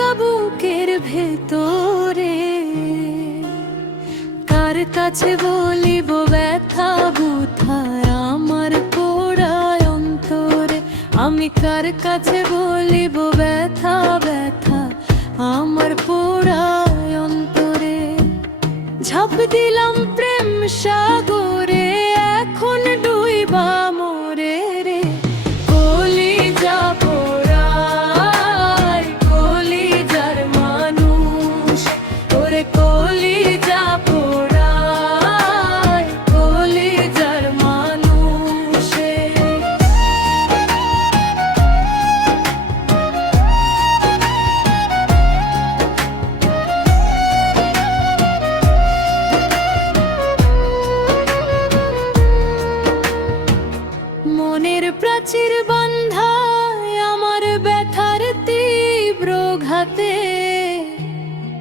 ঢাকা বুকের ভেতরে, কার কাছে বলিব ব্যথা বুথায় আমার পোড়া অন্তরে। আমি কার কাছে বলিব ব্যথা ব্যথা আমার পোড়া অন্তরে। ঝাঁপ দিলাম প্রেম সাগরে, এখন ডুইবা মোরে রে। কলিজা পোড়ায় কলিজার মানুষ, ওরে কলিজা পোড়ায় কলিজার মানুষে। মনের প্রাচীর বান্ধায় আমার ব্যথার তীব্র ঘাতে,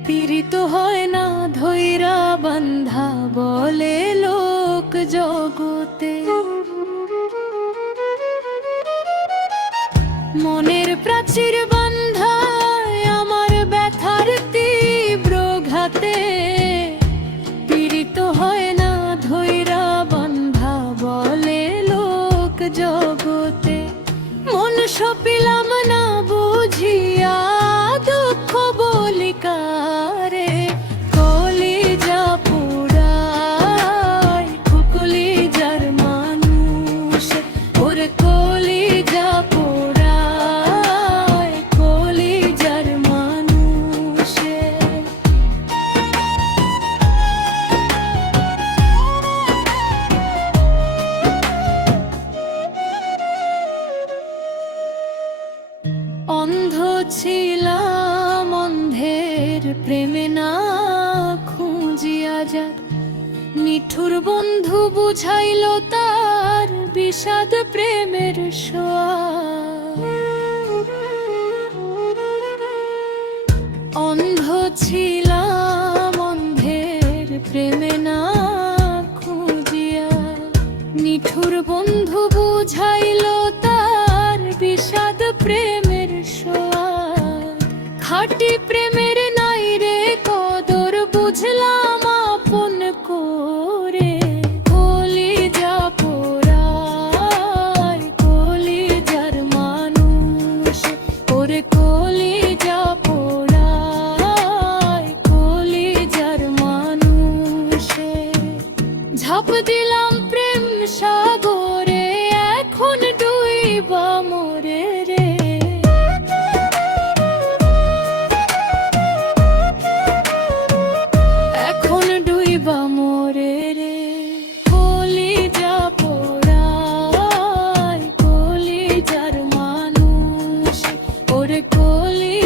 পীড়িত হয় না ধৈরা বান্ধা বলে লোক জগতে। মনের প্রাচীর বান্ধায় আমার ব্যথার তীব্র ঘাতে, পীড়িত হয় না ধৈরা বান্ধা বলে লোক জগতে। মন সপিলাম না বুঝিয়া দুঃখ বলি কারে। কলিজা পোড়ায় কলিজার মানুষ, ওরে কলিজা পোড়ায় কলিজার মানুষে। অন্ধ ছিলাম অন্ধের প্রেমে না খুঁজিয়া যাক, নিঠুর বন্ধু বুঝাইল তার বিষাদ প্রেমের সোয়াদ। অন্ধ ছিলাম অন্ধের প্রেমে না খুঁজিয়া, নিঠুর বন্ধু বুঝাইল তার বিষাদ প্রেমের সোয়াদ। খাঁটি প্রেমের নাই রে কদর বুঝলাম আপন করে। কলিজা পোড়ায় কলিজার মানুষ, ওরে কলিজা পোড়ায় কলিজার মানুষে। ঝাঁপ দিলাম প্রেম সাগরে, এখন ডুইবা মোরে রে। এখন ডুইবা মোরে রে। কলিজা পোড়ায় কলিজার মানুষ, ওরে কলি